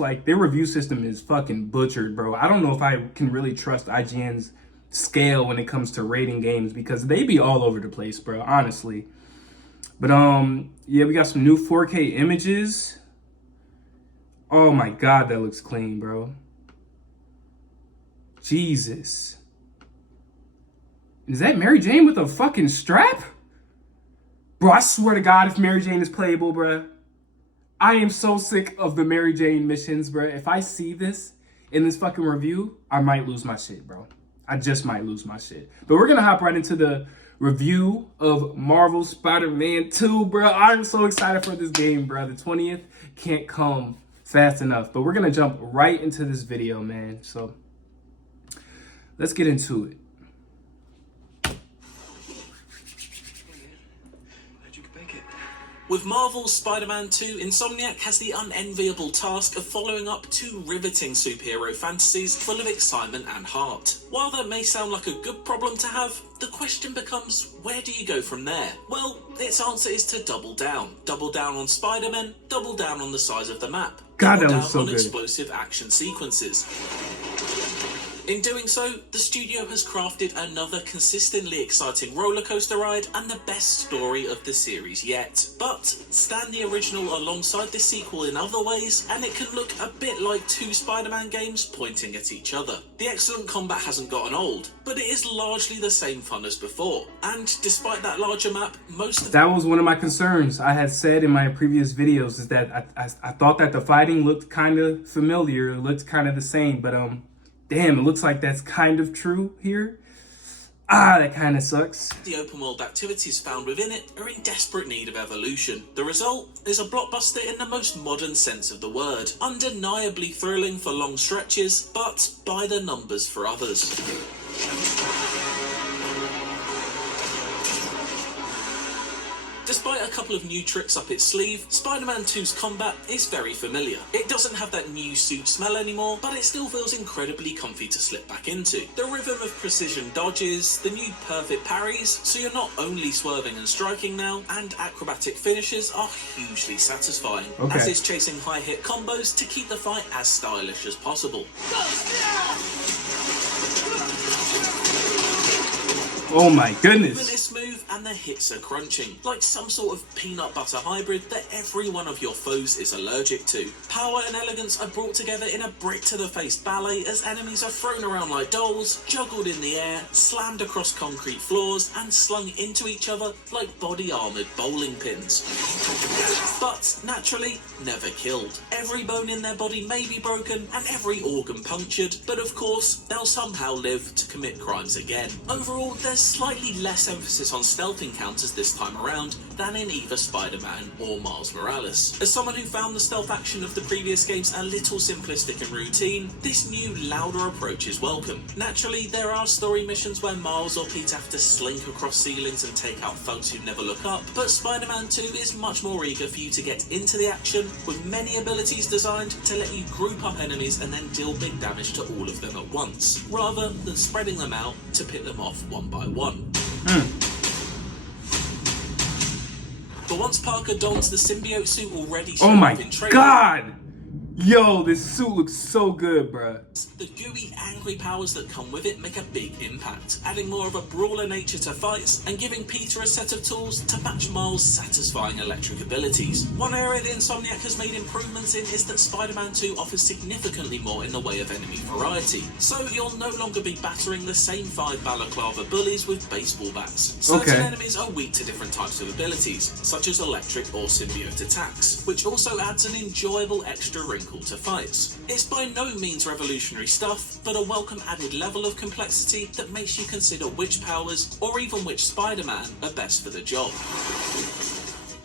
Like, their review system is fucking butchered, bro. I don't know if I can really trust IGN's scale when it comes to rating games, because they be all over the place, bro, honestly. But yeah, we got some new 4K images. Oh my god, that looks clean, bro. Jesus. Is that Mary Jane with a fucking strap? Bro, I swear to God, if Mary Jane is playable, bro, I am so sick of the Mary Jane missions, bro. If I see this in this fucking review, I might lose my shit, bro. I just might lose my shit. But we're gonna hop right into the review of Marvel Spider-Man 2, bro. I'm so excited for this game, bro. The 20th can't come fast enough. But we're gonna jump right into this video, man. So let's get into it. With Marvel's Spider-Man 2, Insomniac has the unenviable task of following up two riveting superhero fantasies full of excitement and heart. While that may sound like a good problem to have, the question becomes, where do you go from there? Well, its answer is to double down. Double down on Spider-Man, double down on the size of the map. God, double that down was so on good. explosive action sequences. In doing so, the studio has crafted another consistently exciting rollercoaster ride and the best story of the series yet. But stand the original alongside the sequel in other ways, and it can look a bit like two Spider-Man games pointing at each other. The excellent combat hasn't gotten old, but it is largely the same fun as before. And despite that larger map, most of That was one of my concerns I had said in my previous videos, is that I thought that the fighting looked kind of familiar, it looked kind of the same, but damn, it looks like that's kind of true here. That kind of sucks. the open world activities found within it are in desperate need of evolution. The result is a blockbuster in the most modern sense of the word. Undeniably thrilling for long stretches, but by the numbers for others. Despite a couple of new tricks up its sleeve, Spider-Man 2's combat is very familiar. It doesn't have that new suit smell anymore, but it still feels incredibly comfy to slip back into. The rhythm of precision dodges, the new perfect parries, so you're not only swerving and striking now, and acrobatic finishes are hugely satisfying, as is chasing high-hit combos to keep the fight as stylish as possible. Oh my goodness. The movement is smooth and the hits are crunching, like some sort of peanut butter hybrid that every one of your foes is allergic to. Power and elegance are brought together in a brick-to-the-face ballet as enemies are thrown around like dolls, juggled in the air, slammed across concrete floors, and slung into each other like body-armoured bowling pins. But, naturally, never killed. Every bone in their body may be broken and every organ punctured, but of course, they'll somehow live to commit crimes again. Overall, there's slightly less emphasis on stealth encounters this time around than in either Spider-Man or Miles Morales. As someone who found the stealth action of the previous games a little simplistic and routine, this new, louder approach is welcome. Naturally, there are story missions where Miles or Pete have to slink across ceilings and take out thugs who never look up, but Spider-Man 2 is much more eager for you to get into the action, with many abilities designed to let you group up enemies and then deal big damage to all of them at once, rather than spreading them out to pick them off one by one. But once Parker dons the symbiote suit already shown off in trailers, God! Yo, this suit looks so good, bruh. the gooey, angry powers that come with it make a big impact, adding more of a brawler nature to fights and giving Peter a set of tools to match Miles' satisfying electric abilities. One area the Insomniac has made improvements in is that Spider-Man 2 offers significantly more in the way of enemy variety, so you'll no longer be battering the same 5 balaclava bullies with baseball bats. Certain enemies are weak to different types of abilities, such as electric or symbiote attacks, which also adds an enjoyable extra wrinkle to fights. It's by no means revolutionary stuff, but a welcome added level of complexity that makes you consider which powers, or even which Spider-Man, are best for the job.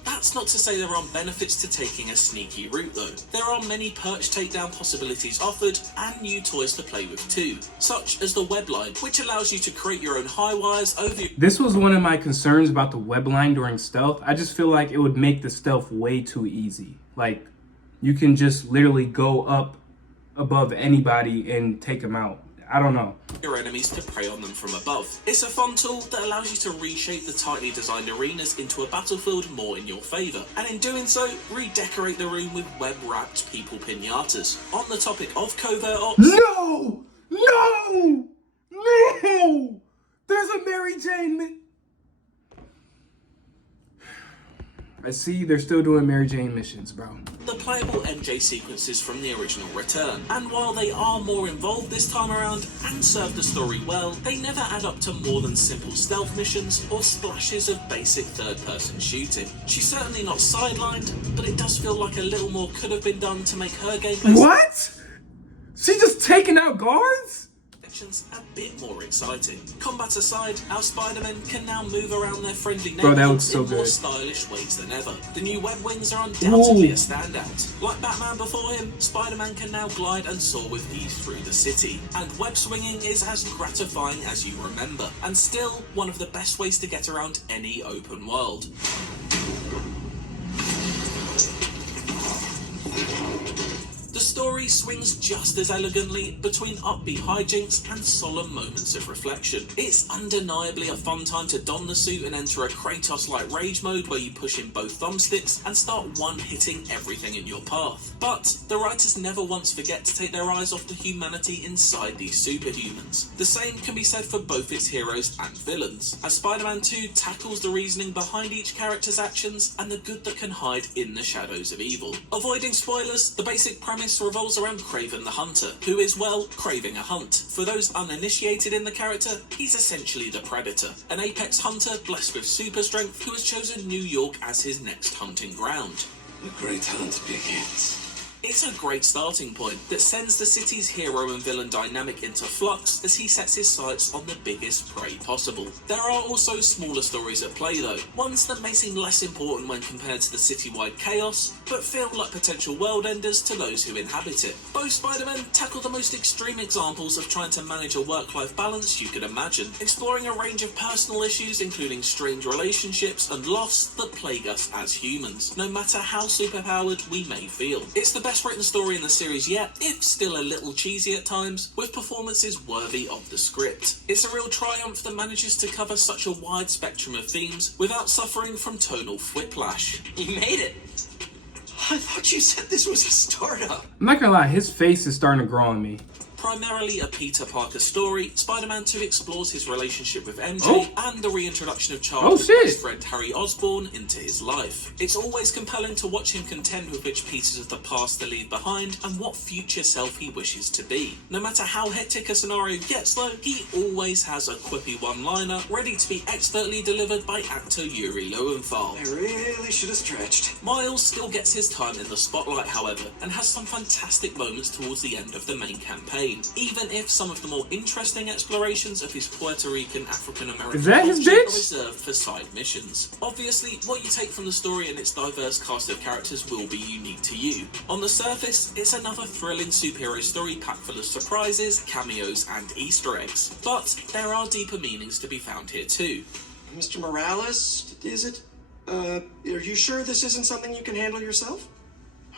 That's not to say there aren't benefits to taking a sneaky route though. There are many perch takedown possibilities offered, and new toys to play with too, such as the web line, which allows you to create your own high wires over... This was one of my concerns about the web line during stealth. I just feel like it would make the stealth way too easy. Like, you can just literally go up above anybody and take them out. I don't know. Your enemies to prey on them from above. It's a fun tool that allows you to reshape the tightly designed arenas into a battlefield more in your favour, and in doing so, redecorate the room with web-wrapped people piñatas. On the topic of covert ops... No! No! No! There's a Mary Jane... I see they're still doing Mary Jane missions, bro. The playable MJ sequences from the original return, and while they are more involved this time around and serve the story well, they never add up to more than simple stealth missions or splashes of basic third-person shooting. She's certainly not sidelined, but it does feel like a little more could have been done to make her gameplay... What? She just taking out guards? A bit more exciting. Combat aside, our Spider-Men can now move around their friendly Bro, that neighborhoods looks so in more good. stylish ways than ever. The new web wings are undoubtedly Ooh. a standout. Like Batman before him, Spider-Man can now glide and soar with ease through the city. And web swinging is as gratifying as you remember, and still one of the best ways to get around any open world. The story swings just as elegantly between upbeat hijinks and solemn moments of reflection. It's undeniably a fun time to don the suit and enter a Kratos-like rage mode where you push in both thumbsticks and start one-hitting everything in your path. But the writers never once forget to take their eyes off the humanity inside these superhumans. The same can be said for both its heroes and villains, as Spider-Man 2 tackles the reasoning behind each character's actions and the good that can hide in the shadows of evil. Avoiding spoilers, the basic premise revolves around Kraven the Hunter, who is, well, craving a hunt. For those uninitiated in the character, he's essentially the Predator, an apex hunter blessed with super strength who has chosen New York as his next hunting ground. The great hunt begins. It's a great starting point that sends the city's hero and villain dynamic into flux as he sets his sights on the biggest prey possible. There are also smaller stories at play though, ones that may seem less important when compared to the citywide chaos, but feel like potential world enders to those who inhabit it. Both Spider-Men tackle the most extreme examples of trying to manage a work-life balance you could imagine, exploring a range of personal issues including strained relationships and loss that plague us as humans, no matter how superpowered we may feel. It's the best written story in the series yet, if still a little cheesy at times, with performances worthy of the script. It's a real triumph that manages to cover such a wide spectrum of themes without suffering from tonal whiplash. You made it. I thought you said this was a startup. I'm not gonna lie, his face is starting to grow on me. Primarily a Peter Parker story, Spider-Man 2 explores his relationship with MJ and the reintroduction of childhood best friend Harry Osborn into his life. It's always compelling to watch him contend with which pieces of the past to leave behind and what future self he wishes to be. No matter how hectic a scenario gets though, he always has a quippy one-liner ready to be expertly delivered by actor Yuri Lowenthal. I really should have stretched. Miles still gets his time in the spotlight however, and has some fantastic moments towards the end of the main campaign. Even if some of the more interesting explorations of his Puerto Rican African-American culture are reserved for side missions. Obviously, what you take from the story and its diverse cast of characters will be unique to you. On the surface, it's another thrilling superhero story packed full of surprises, cameos, and Easter eggs. But there are deeper meanings to be found here too. Mr. Morales, is it? Are you sure this isn't something you can handle yourself?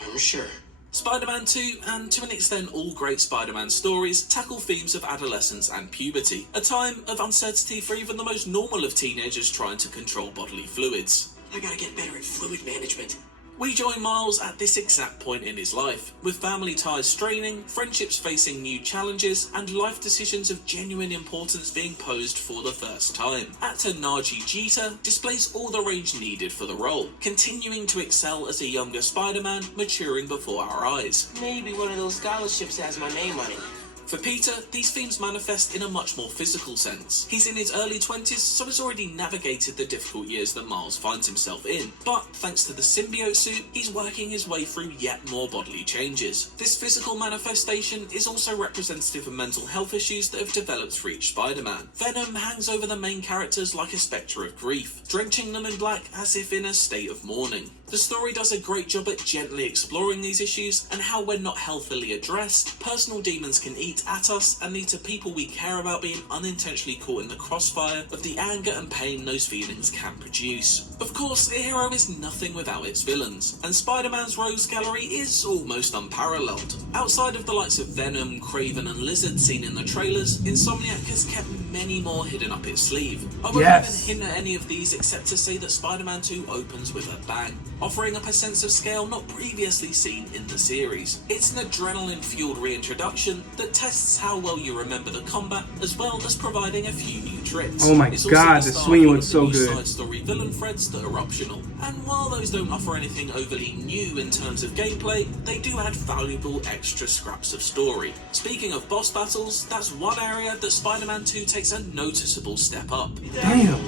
I'm sure. Spider-Man 2, and to an extent all great Spider-Man stories, tackle themes of adolescence and puberty, a time of uncertainty for even the most normal of teenagers trying to control bodily fluids. I gotta get better at fluid management. We join Miles at this exact point in his life, with family ties straining, friendships facing new challenges, and life decisions of genuine importance being posed for the first time. Actor Najee Jeter displays all the range needed for the role, continuing to excel as a younger Spider-Man, maturing before our eyes. Maybe one of those scholarships has my name on it. For Peter, these themes manifest in a much more physical sense. He's in his early 20s, so has already navigated the difficult years that Miles finds himself in. But thanks to the symbiote suit, he's working his way through yet more bodily changes. This physical manifestation is also representative of mental health issues that have developed for each Spider-Man. Venom hangs over the main characters like a spectre of grief, drenching them in black as if in a state of mourning. The story does a great job at gently exploring these issues and how, when not healthily addressed, personal demons can eat at us and lead to people we care about being unintentionally caught in the crossfire of the anger and pain those feelings can produce. Of course, a hero is nothing without its villains, and Spider-Man's rogues gallery is almost unparalleled. Outside of the likes of Venom, Kraven and Lizard seen in the trailers, Insomniac has kept many more hidden up its sleeve. I won't even hint at any of these except to say that Spider-Man 2 opens with a bang, offering up a sense of scale not previously seen in the series. It's an adrenaline-fueled reintroduction that tests how well you remember the combat, as well as providing a few new tricks. Oh my It's god, also the start swing of looks so new good. Side story villain threads that are optional. And while those don't offer anything overly new in terms of gameplay, they do add valuable extra scraps of story. Speaking of boss battles, that's one area that Spider-Man 2 takes a noticeable step up. Damn.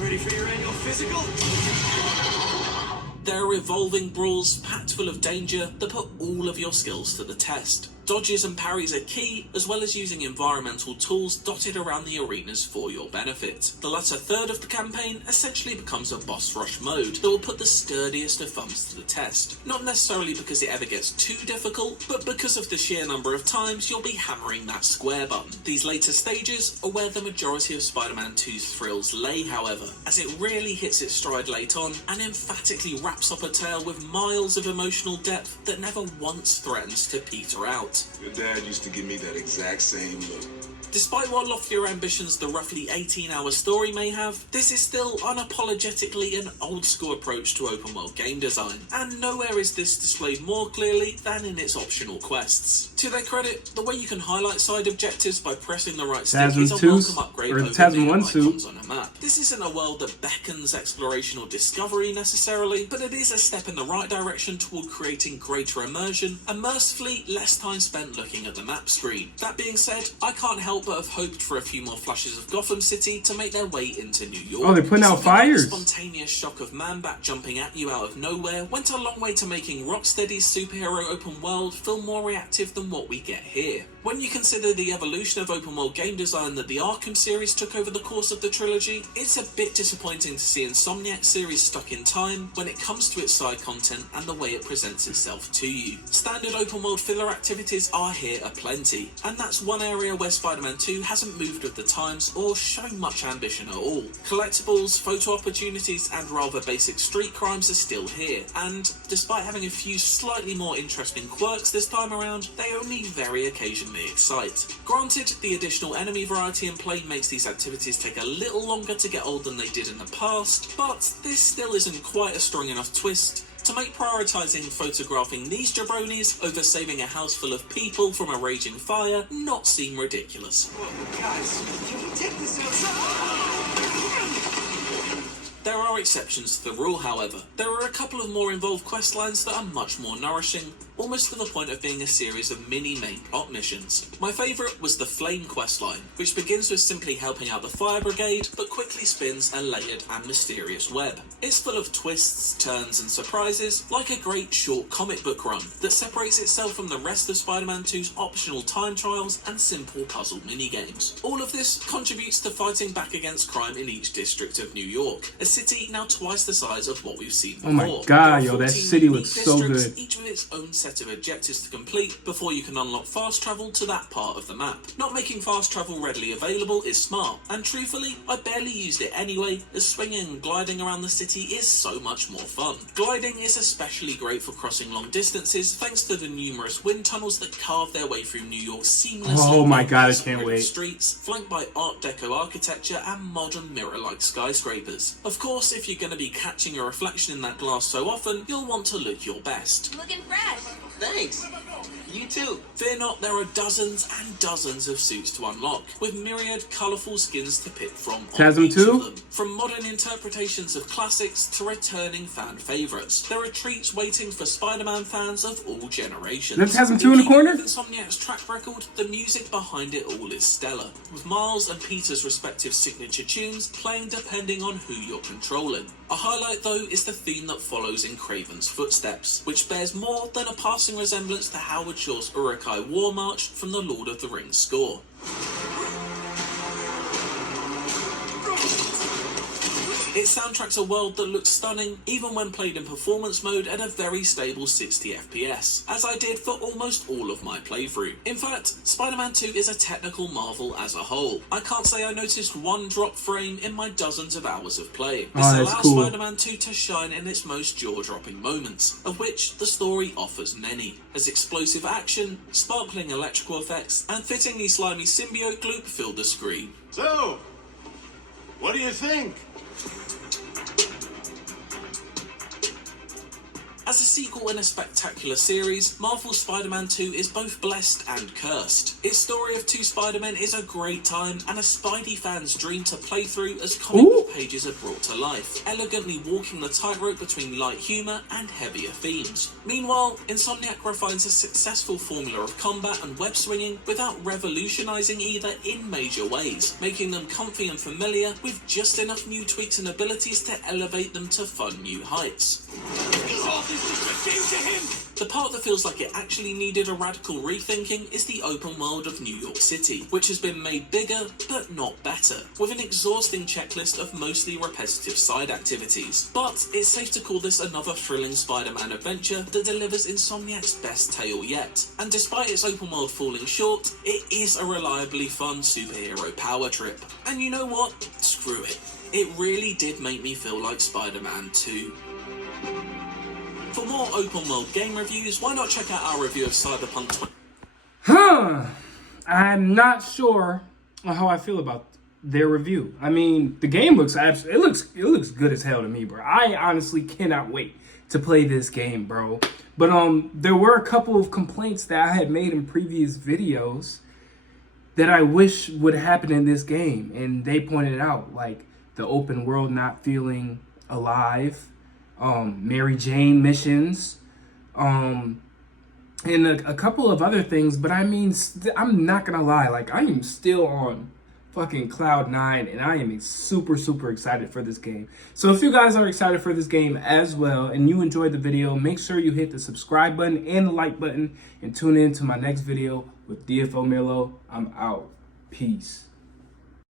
Ready for your annual physical? There are evolving brawls packed full of danger that put all of your skills to the test. Dodges and parries are key, as well as using environmental tools dotted around the arenas for your benefit. The latter third of the campaign essentially becomes a boss rush mode that will put the sturdiest of thumbs to the test. Not necessarily because it ever gets too difficult, but because of the sheer number of times you'll be hammering that square button. These later stages are where the majority of Spider-Man 2's thrills lay, however, as it really hits its stride late on and emphatically wraps up a tale with miles of emotional depth that never once threatens to peter out. Your dad used to give me that exact same look. Despite what loftier ambitions the roughly 18-hour story may have, this is still unapologetically an old-school approach to open-world game design, and nowhere is this displayed more clearly than in its optional quests. To their credit, the way you can highlight side objectives by pressing the right stick is a welcome upgrade over the icons on a map. This isn't a world that beckons exploration or discovery necessarily, but it is a step in the right direction toward creating greater immersion and mercifully less time spent looking at the map screen. That being said, I can't help but have hoped for a few more flashes of Gotham City to make their way into New York. Oh, they're putting out fires. The spontaneous shock of Man-Bat jumping at you out of nowhere went a long way to making Rocksteady's superhero open world feel more reactive than what we get here. When you consider the evolution of open world game design that the Arkham series took over the course of the trilogy, it's a bit disappointing to see Insomniac's series stuck in time when it comes to its side content and the way it presents itself to you. Standard open world filler activities are here aplenty, and that's one area where Spider-Man 2 hasn't moved with the times or shown much ambition at all. Collectibles, photo opportunities, and rather basic street crimes are still here, and despite having a few slightly more interesting quirks this time around, they only very occasionally excite. Granted, the additional enemy variety in play makes these activities take a little longer to get old than they did in the past, but this still isn't quite a strong enough twist to make prioritising photographing these jabronis over saving a house full of people from a raging fire not seem ridiculous. Whoa, guys, can we take this outside? There are exceptions to the rule, however. There are a couple of more involved questlines that are much more nourishing, almost to the point of being a series of mini main plot missions. My favourite was the Flame questline, which begins with simply helping out the fire brigade, but quickly spins a layered and mysterious web. It's full of twists, turns and surprises, like a great short comic book run that separates itself from the rest of Spider-Man 2's optional time trials and simple puzzle minigames. All of this contributes to fighting back against crime in each district of New York, a city now twice the size of what we've seen before. Oh my god, yo, that city looks so good. Each with its own set of objectives to complete before you can unlock fast travel to that part of the map. Not making fast travel readily available is smart, and truthfully, I barely used it anyway, as swinging and gliding around the city is so much more fun. Gliding is especially great for crossing long distances thanks to the numerous wind tunnels that carve their way through New York seamlessly. Oh my god, I can't wait. Streets, flanked by Art Deco architecture and modern mirror-like skyscrapers. Of course, if you're going to be catching a reflection in that glass so often, you'll want to look your best. Looking fresh. Thanks. You too. Fear not, there are dozens and dozens of suits to unlock, with myriad colourful skins to pick from on Tasm each 2? of them. From modern interpretations of classics to returning fan favourites, there are treats waiting for Spider-Man fans of all generations. Let's have some 2 in the corner? With Insomniac's track record, the music behind it all is stellar, with Miles and Peter's respective signature tunes playing depending on who you're controlling. A highlight, though, is the theme that follows in Kraven's footsteps, which bears more than a passing resemblance to Howard Shaw's Uruk-hai War March from the Lord of the Rings score. It soundtracks a world that looks stunning even when played in performance mode at a very stable 60 FPS, as I did for almost all of my playthrough. In fact, Spider-Man 2 is a technical marvel as a whole. I can't say I noticed one drop frame in my dozens of hours of playing. This allows cool. Spider-Man 2 to shine in its most jaw-dropping moments, of which the story offers many. As explosive action, sparkling electrical effects, and fittingly slimy symbiote gloop fill the screen. So, what do you think? As a sequel in a spectacular series, Marvel's Spider-Man 2 is both blessed and cursed. Its story of two Spider-Men is a great time and a Spidey fan's dream to play through as comic book pages are brought to life, elegantly walking the tightrope between light humour and heavier themes. Meanwhile, Insomniac refines a successful formula of combat and web swinging without revolutionising either in major ways, making them comfy and familiar with just enough new tweaks and abilities to elevate them to fun new heights. The part that feels like it actually needed a radical rethinking is the open world of New York City, which has been made bigger but not better, with an exhausting checklist of mostly repetitive side activities. But it's safe to call this another thrilling Spider-Man adventure that delivers Insomniac's best tale yet. And despite its open world falling short, it is a reliably fun superhero power trip. And you know what? Screw it. It really did make me feel like Spider-Man 2. For more open world game reviews, why not check out our review of Cyberpunk 20... I'm not sure how I feel about their review. I mean, the game looks it looks good as hell to me, bro. I honestly cannot wait to play this game, bro. But there were a couple of complaints that I had made in previous videos that I wish would happen in this game, and they pointed out, like the open world not feeling alive, Mary Jane missions, and a couple of other things. But I mean, I'm not gonna lie, like I am still on fucking cloud 9, and I am super excited for this game. So if you guys are excited for this game as well, and you enjoyed the video, make sure you hit the subscribe button and the like button, and tune in to my next video with DFO Milo. I'm out. Peace.